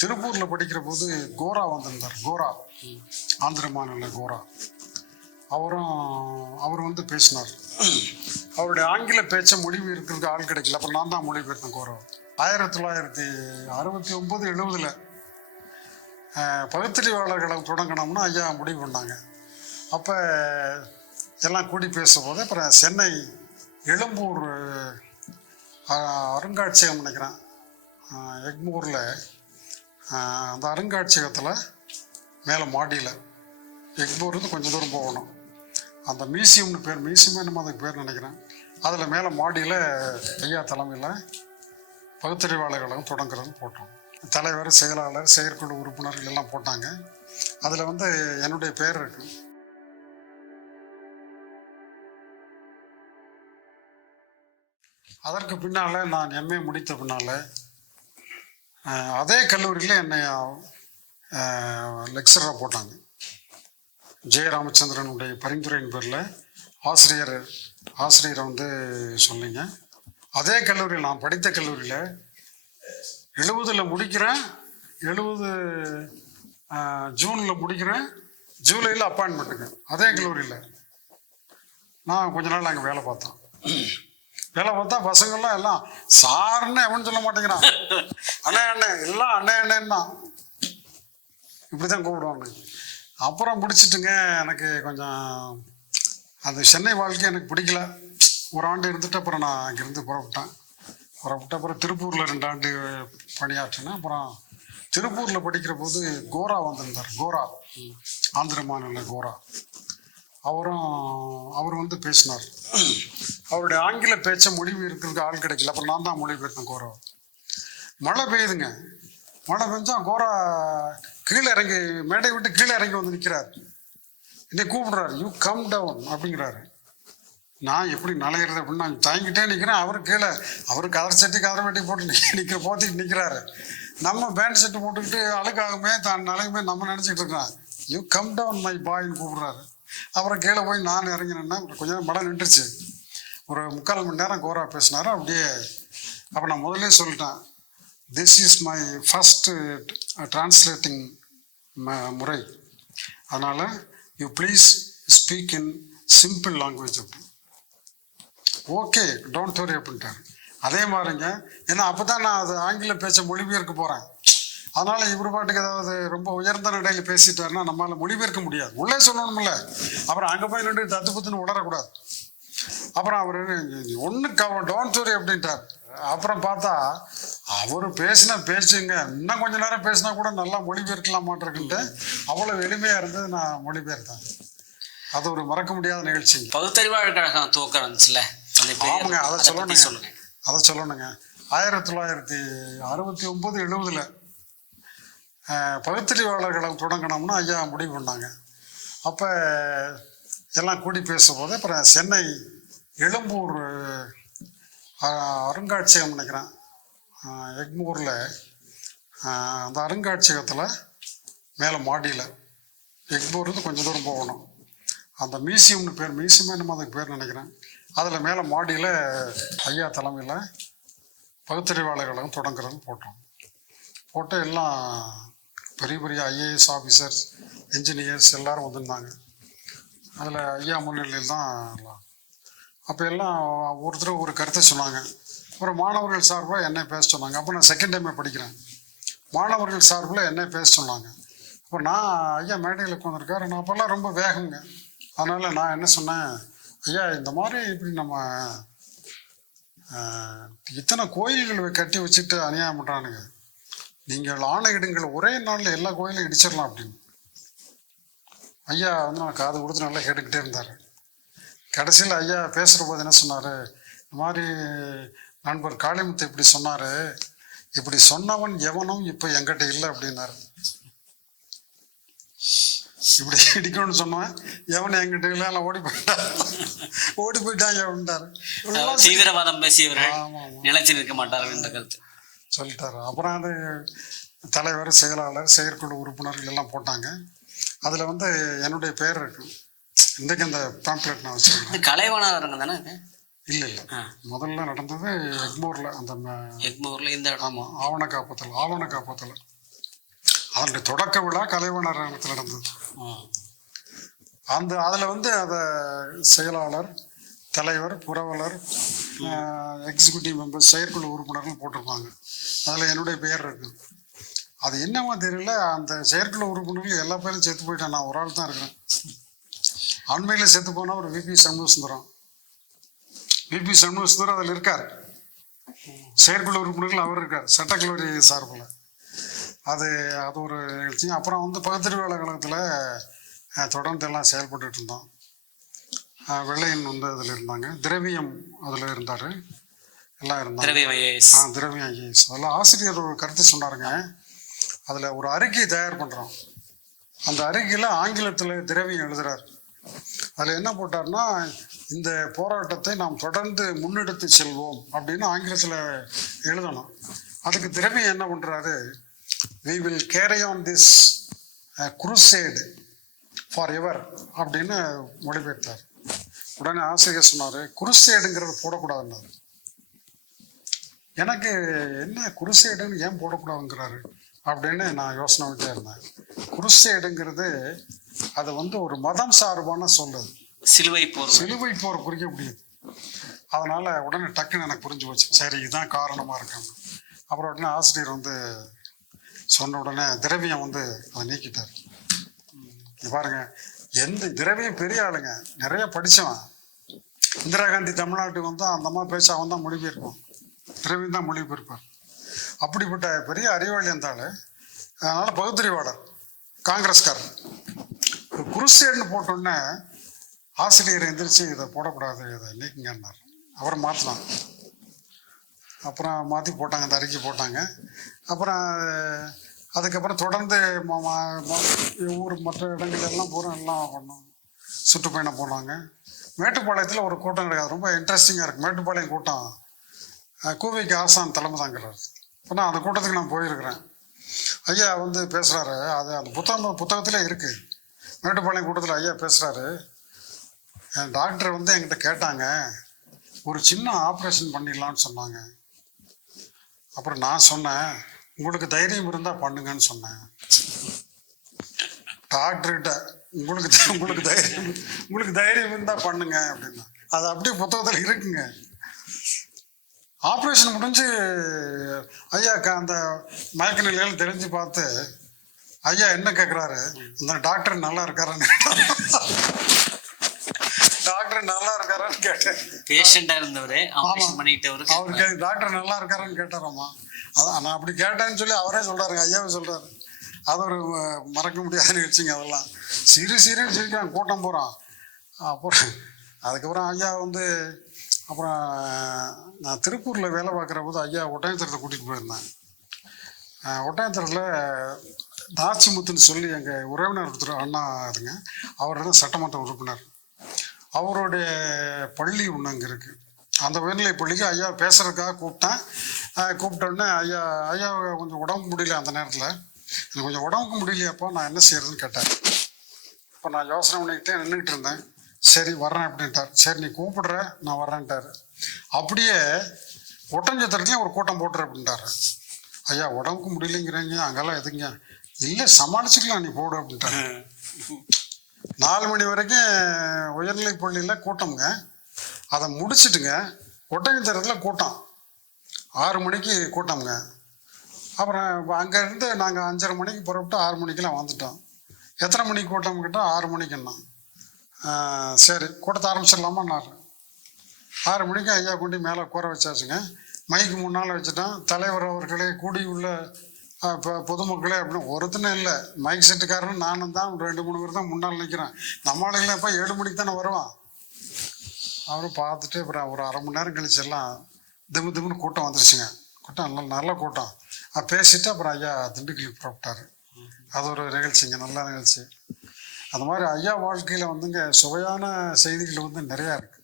திருப்பூரில் படிக்கிற போது கோரா வந்திருந்தார். கோரா. ஆந்திர மாநில கோரா. அவரும் அவர் வந்து பேசினார். அவருடைய ஆங்கில பேச்சை மொழிபெயர்க்கிறதுக்கு ஆள் கிடைக்கல. அப்புறம் நான் தான் மொழிபெயர்த்தேன் கோரா. ஆயிரத்தி தொள்ளாயிரத்தி அறுபத்தி ஒம்பது எழுபதில் பகுத்தறிவாளர்களை தொடங்கினோம்னா ஐயா முடிவு பண்ணாங்க. அப்போ எல்லாம் கூடி பேசும்போது அப்புறம் சென்னை எழும்பூர் அருங்காட்சியகம் நினைக்கிறேன். எக்மூரில் அந்த அருங்காட்சியகத்தில் மேலே மாடியில் எக்போர்லேருந்து கொஞ்சம் தூரம் போகணும். அந்த மியூசியம்னு பேர் மியூசியமே நம்ம அதுக்கு பேர் நினைக்கிறேன். அதில் மேலே மாடியில் ஐயா தலைமையில் பகுத்தறிவாளர்களும் தொடங்குறது போட்டோம். தலைவர் செயலாளர் செயற்குழு உறுப்பினர்கள் எல்லாம் போட்டாங்க. அதில் வந்து என்னுடைய பேர் இருக்கு. அதற்கு பின்னால் நான் எம்ஏ முடித்த பின்னால் அதே கல்லூரியில் என்னை லெக்சராக போட்டாங்க. ஜெய ராமச்சந்திரனுடைய பரிந்துரையின் பேரில் ஆசிரியர் ஆசிரியரை வந்து சொன்னீங்க. அதே கல்லூரியில் நான் படித்த கல்லூரியில் எழுபதில் முடிக்கிறேன் எழுபது ஜூனில் முடிக்கிறேன் ஜூலையில் அப்பாயின்மெண்ட்டுங்க அதே கல்லூரியில் நான் கொஞ்ச நாள் அங்கே வேலை பார்த்தேன். வேலை பார்த்தா பசங்கள்லாம் எல்லாம் சார்னு எவன் சொல்ல மாட்டேங்கிறான். அண்ணே அண்ணே எல்லாம் அண்ணே அண்ணேன்னா. இப்படி தான் கூப்பிடுவாங்க. அப்புறம் பிடிச்சிட்டுங்க எனக்கு கொஞ்சம் அந்த சென்னை வாழ்க்கை எனக்கு பிடிக்கல. ஒரு ஆண்டு இருந்துட்டு அப்புறம் நான் அங்கேருந்து புறப்பட்டேன். புறப்பட்டு அப்புறம் திருப்பூரில் ரெண்டு ஆண்டு பணியாற்றினேன். அப்புறம் திருப்பூரில் படிக்கிற போது கோரா வந்திருந்தார். கோரா ஆந்திர மாநில கோரா. அவரும் அவர் வந்து பேசினார். அவருடைய ஆங்கில பேச்சை மொழிபெயர்க்கிறதுக்கு ஆள் கிடைக்கல. அப்புறம் நான் தான் மொழிபெயர்த்தேன் கோரா. மழை பெய்யுதுங்க. மழை பெஞ்சா கோரா கீழே இறங்கி மேடை விட்டு கீழே இறங்கி வந்து நிற்கிறார் என்னை கூப்பிடுறாரு யூ கம் டவுன் அப்படிங்கிறாரு. நான் எப்படி நலையிறது அப்படின்னு நான் தயங்கிட்டே நிற்கிறேன் அவர் கீழே அவர் கதர் சட்டி கதர் வெட்டி போட்டு நிற்கிற போத்திட்டு நிற்கிறாரு நம்ம பேண்ட் செட்டு போட்டுக்கிட்டு அழுக்காகுமே தான் நலையுமே நம்ம நினச்சிக்கிட்டு இருக்கோம் யூ கம் டவுன் மை பாய்னு கூப்பிடுறாரு. அப்புறம் கீழே போய் நான் இறங்கினேன்னா கொஞ்சம் நேரம் மடம் நின்றுச்சு. ஒரு முக்கால் மணி நேரம் கோரா பேசினாரு. அப்படியே அப்போ நான் முதல்ல சொல்லிட்டேன் this is my first translating முறை. அதனால் you please speak in simple language அப்படி ஓகே டோன்ட் வரி அப்படின்ட்டார். அதே மாதிரிங்க ஏன்னா அப்போ தான் நான் அது ஆங்கில பேச்ச மொழிபெயர்க்க போகிறேன் அதனால் இவர் பாட்டுக்கு ஏதாவது ரொம்ப உயர்ந்த நடையில் பேசிட்டாருன்னா நம்மளால் மொழிபெயர்க்க முடியாது. உள்ளே சொல்லணும்ல. அப்புறம் அங்கே போய் நின்று தத்து புத்துன்னு உளரக்கூடாது அப்புறம் அவர் ஒன்று கவ டோன்ட் வரி அப்படின்ட்டார். அப்புறம் பார்த்தா அவர் பேசின பேச்சுங்க இன்னும் கொஞ்ச நேரம் பேசினா கூட நல்லா மொழிபெயர்க்கலாம் மாட்டிருக்குன்ட்டு அவ்வளோ எளிமையாக இருந்தது நான் மொழிபெயர்த்தேன். அது ஒரு மறக்க முடியாத நிகழ்ச்சிங்க பகுத்தறிவாளர் கழகம் அந்த பெரிய- ஆமாங்க அதை சொல்லணுங்க அதை சொல்லணுங்க ஆயிரத்தி தொள்ளாயிரத்தி அறுபத்தி ஒம்பது எழுபதில் பகுத்தறிவாளர்களை தொடங்கணும்னு ஐயா முடிவு பண்ணாங்க. அப்போ எல்லாம் கூடி பேசும்போது அப்புறம் சென்னை எழும்பூர் அருங்காட்சியகம் நினைக்கிறேன். எக்மூரில் அந்த அருங்காட்சியகத்தில் மேலே மாடியில். எக்மூர்லேருந்து கொஞ்சம் தூரம் போகணும். அந்த மியூசியம்னு பேர் மியூசியமே நம்ம அதுக்கு பேர் நினைக்கிறேன். அதில் மேலே மாடியில் ஐயா தலைமையில் பகுத்தறிவாளர்களும் தொடங்குறது போட்டோம். போட்டு எல்லாம் பெரிய பெரிய ஐஏஎஸ் ஆஃபீஸர்ஸ் இன்ஜினியர்ஸ் எல்லாரும் வந்திருந்தாங்க. அதில் ஐயா முன்னிலையில் தான் அப்போ எல்லாம் ஒருத்தர் ஒரு கருத்தை சொன்னாங்க. அப்புறம் மாணவர்கள் சார்பாக என்னை பேச சொன்னாங்க. அப்போ நான் செகண்ட் டைமே படிக்கிறேன். மாணவர்கள் சார்பில் என்னை பேச சொன்னாங்க. அப்போ நான் ஐயா மேடையில் உட்காந்துருக்காரு நான் அப்போல்லாம் ரொம்ப வேகங்க அதனால் நான் என்ன சொன்னேன் ஐயா இந்த மாதிரி இப்படி நம்ம இத்தனை கோயில்கள் கட்டி வச்சுட்டு அநியாயம் பண்ணுறானுங்க நீங்கள் ஆணையிடுங்கள். ஒரே நாளில் எல்லா கோயிலையும் இடிச்சிடலாம் அப்படின்னு. ஐயா வந்து நான் காது கொடுத்து நல்லா கேட்டுக்கிட்டே இருந்தார். கடைசியில் ஐயா பேசுகிற போது என்ன சொன்னார்? இந்த மாதிரி நண்பர் காளிமுத்து இப்படி சொன்னார். இப்படி சொன்னவன் எவனும் இப்போ என்கிட்ட இல்லை அப்படின்னாரு. இப்படி இடிக்கணும்னு சொன்னவன் எவன் என்கிட்ட இல்லை எல்லாம் ஓடி போயிட்டான் ஓடி அப்படின்ட்டாரு. அதாவது தீவிரவாதம் பேசியவர்கள். நிலைச்சு நிற்க மாட்டார்கள் என்ற கருத்து. சொல்லிட்டாரு. அப்புறம் அது தலைவர் செயலாளர் செயற்குழு உறுப்பினர்கள் எல்லாம் போட்டாங்க. அதில் வந்து என்னுடைய பேர் இருக்கு. இன்றைக்கு அந்த பேம்ப்ளெட் நான் வச்சிருக்கேன் கலைவாணர் தானே இல்லை இல்லை. முதல்ல நடந்தது எக்மூரில் அந்த எக்மூர்ல இந்த ஆமாம் ஆவணக்காப்பத்தில் ஆவணக்காப்பத்தில் அதனுடைய தொடக்க விழா அரங்கத்தில் நடந்தது. அந்த அதில் வந்து அதை செயலாளர் தலைவர் புரவலர் எக்ஸிக்யூட்டிவ் மெம்பர் செயற்குழு உறுப்பினர்கள் போட்டிருப்பாங்க. அதில் என்னுடைய பெயர் இருக்கு. அது என்னவா தெரியல. அந்த செயற்குழு உறுப்பினர்கள் எல்லா பேரும் செத்து போயிட்டேன் நான் ஒரு ஆள் தான் இருக்கிறேன். அண்மையில் செத்து போனால் ஒரு விபி சண்முகசுந்தரம். விபி சண்முகசுந்தரம் அதில் இருக்கார். செயற்குழு உறுப்பினர்கள் அவர் இருக்கார். சட்டக்கல்லூரி சார்பில் அது அது ஒரு நிகழ்ச்சி. அப்புறம் வந்து பகுத்தறிவாளர் கழகத்தில் தொடர்ந்து எல்லாம் செயல்பட்டு இருந்தோம். வெள்ளையன் வந்து அதில் இருந்தாங்க. திரவியம் அதில் இருந்தார். எல்லாம் இருந்தாங்க. திரவியம் ஐஏஎஸ் ஆ திரவியம் ஐஏஎஸ் அதில் ஆசிரியர் ஒரு கருத்து சொன்னாருங்க. அதில் ஒரு அறிக்கை தயார் பண்ணுறோம் அந்த அறிக்கையில் ஆங்கிலத்தில் திரவியம் எழுதுறார். அதில் என்ன போட்டார்னா இந்த போராட்டத்தை நாம் தொடர்ந்து முன்னெடுத்து செல்வோம் அப்படின்னு ஆங்கிலத்தில் எழுதணும். அதுக்கு திரவியம் என்ன பண்ணுறாரு we will carry on this crusade for ever அப்படின்னு மொழிபெயர்த்தார். உடனே ஆசிரியர் சொன்னார் குருசேடுங்கிறது போடக்கூடாதுன்னாரு. எனக்கு என்ன குருசேடுன்னு ஏன் போடக்கூடாதுங்கிறாரு? அப்படின்னு நான் யோசனை வச்சே இருந்தேன். குருசேடுங்கிறது அது வந்து ஒரு மதம் சார்பான சொல்லுது சிலுவை போர் சிலுவை போர் குறிக்க முடியுது அதனால உடனே டக்குன்னு எனக்கு புரிஞ்சு போச்சு. சரி இதுதான் காரணமா இருக்காங்க அப்புறம் உடனே ஆசிரியர் வந்து சொன்ன உடனே திரவியம் வந்து அதை நீக்கிட்டார். பாருங்க எந்த திரவியம் பெரிய ஆளுங்க. நிறைய படிச்சவன். இந்திரா காந்தி தமிழ்நாட்டுக்கு வந்தால் அந்த அம்மா பேச அவன் தான் மொழிபெயர்ப்பான் திரவி தான் மொழிபெயர்ப்பார். அப்படிப்பட்ட பெரிய அறிவாளி இருந்தாள் அதனால் பகுத்தறிவாளர் காங்கிரஸ்காரர். இப்ப குருசேடுன்னு போட்டோன்னே ஆசிரியர் எந்திரிச்சு இதை போடக்கூடாது இதை நீக்கிங்கன்னார். அவரை மாற்றலாம். அப்புறம் மாற்றி போட்டாங்க அந்த அறிக்கை போட்டாங்க. அப்புறம் அதுக்கப்புறம் தொடர்ந்து ஊர் மற்ற இடங்கள் எல்லாம் பூரா எல்லாம் பண்ணோம் சுற்றுப்பயணம் போனாங்க. மேட்டுப்பாளையத்தில் ஒரு கூட்டம் கிடையாது ரொம்ப இன்ட்ரெஸ்டிங்காக இருக்குது மேட்டுப்பாளையம் கூட்டம். கூவிக்கு ஆசான் தலைமை தாங்கிறார் இப்போ நான் அந்த கூட்டத்துக்கு நான் போயிருக்கிறேன். ஐயா வந்து பேசுகிறாரு அது அந்த புத்தகம் புத்தகத்தில் இருக்குது மேட்டுப்பாளையம் கூட்டத்தில் ஐயா பேசுகிறாரு என் டாக்டர் வந்து என்கிட்ட கேட்டாங்க ஒரு சின்ன ஆப்ரேஷன் பண்ணிடலான்னு சொன்னாங்க. அப்புறம் நான் சொன்னேன் உங்களுக்கு தைரியம் இருந்தால் பண்ணுங்கன்னு சொன்னேன். டாக்டர்கிட்ட உங்களுக்கு உங்களுக்கு தைரியம் உங்களுக்கு தைரியம் இருந்தால் பண்ணுங்க அப்படின்னா. அது அப்படியே புத்தகத்தில் இருக்குங்க. ஆப்ரேஷன் முடிஞ்சு ஐயா க- அந்த மயக்க நிலையில் தெரிஞ்சு பார்த்து ஐயா என்ன கேட்குறாரு அந்த டாக்டர் நல்லா இருக்காரான்னு. டாக்டர் நல்லா இருக்காரான்னு கேட்டேன். பேஷண்டா இருந்தவரு ஆபரேஷன் பண்ணிக்கிட்டவரு அவருக்கு டாக்டர் நல்லா இருக்காரான்னு கேட்டாராம்மா அதான் நான் அப்படி கேட்டேன்னு சொல்லி அவரே சொல்றாருங்க ஐயாவே சொல்றாரு. அது ஒரு மறக்க முடியாத நிகழ்ச்சிங்க அதெல்லாம். சிறு சிறுன்னு சிரிக்கிறான் கூட்டம் போகிறான் அப்புறம் அதுக்கப்புறம் ஐயா வந்து அப்புறம் நான் திருப்பூரில் வேலை பார்க்குற போது ஐயா ஒட்டயத்திரத்தை கூட்டிகிட்டு போயிருந்தேன் ஒட்டயத்திரத்தில் நாச்சிமுத்துன்னு சொல்லி எங்கள் உறவினர் ஒருத்தர் அண்ணா அதுங்க அவர் தான் சட்டமன்ற உறுப்பினர். அவருடைய பள்ளி ஒன்று அங்கே இருக்குது அந்த உயர்நிலை பள்ளிக்கு ஐயா பேசுறதுக்காக கூப்பிட்டேன். அஹ் கூப்பிட்ட உடனே ஐயா ஐயா கொஞ்சம் உடம்பு முடியல அந்த நேரத்தில். எனக்கு கொஞ்சம் உடம்புக்கு முடியலையாப்பா நான் என்ன செய்யறதுன்னு கேட்டார். இப்போ நான் யோசனை பண்ணிக்கிட்டே நின்றுக்கிட்டு இருந்தேன். சரி வர்றேன் அப்படின்ட்டார். சரி நீ கூப்பிடுற நான் வர்றேன்ட்டார். அப்படியே ஒட்டஞ்சத்திரத்துலையும் ஒரு கூட்டம் போட்டுரு அப்படின்ட்டாரு. ஐயா உடம்புக்கு முடியலைங்கிறீங்க அங்கெல்லாம் எதுங்க இல்லை சமாளிச்சுக்கலாம் நீ போடு அப்படின்ட்டாரு. நாலு மணி வரைக்கும் உயர்நிலை பள்ளியில் கூட்டம்ங்க. அதை முடிச்சுட்டுங்க ஒட்டஞ்சத்திரத்தில் கூட்டம். ஆறு மணிக்கு கூட்டம்ங்க. அப்புறம் அங்கேருந்து நாங்கள் அஞ்சரை மணிக்கு புறப்பட்டு ஆறு மணிக்கெல்லாம் வந்துட்டோம். எத்தனை மணிக்கு கூட்டம் கிட்ட ஆறு மணிக்குன்னா சரி கூட்டத்தை ஆரம்பிச்சிடலாமான்னாரு ஆறு மணிக்கு ஐயா கொண்டு மேலே கூற வச்சாச்சுங்க. மைக்கு முன்னால் வச்சுட்டோம். தலைவர் அவர்களே கூடியுள்ள ஆஹ், இப்போ பொதுமக்களே அப்படின்னு ஒருத்தனும் இல்லை. மைக் செட்டுக்காரன் நானும் தான் ரெண்டு மூணு பேர் தான் முன்னால் நிற்கிறேன் நம்மளால இப்போ ஏழு மணிக்கு தானே வருவான்? அவரும் பார்த்துட்டு அப்புறம் ஒரு அரை மணி நேரம் கழிச்செல்லாம் திமு திமுன்னு கூட்டம் வந்துருச்சுங்க. கூட்டம் நல்ல நல்ல கூட்டம். அது பேசிட்டு அப்புறம் ஐயா திண்டுக்கல் புறப்பட்டாரு. அது ஒரு நிகழ்ச்சிங்க நல்ல நிகழ்ச்சி. அந்த மாதிரி ஐயா வாழ்க்கையில் வந்துங்க சுவையான செய்திகள் வந்து நிறையா இருக்குது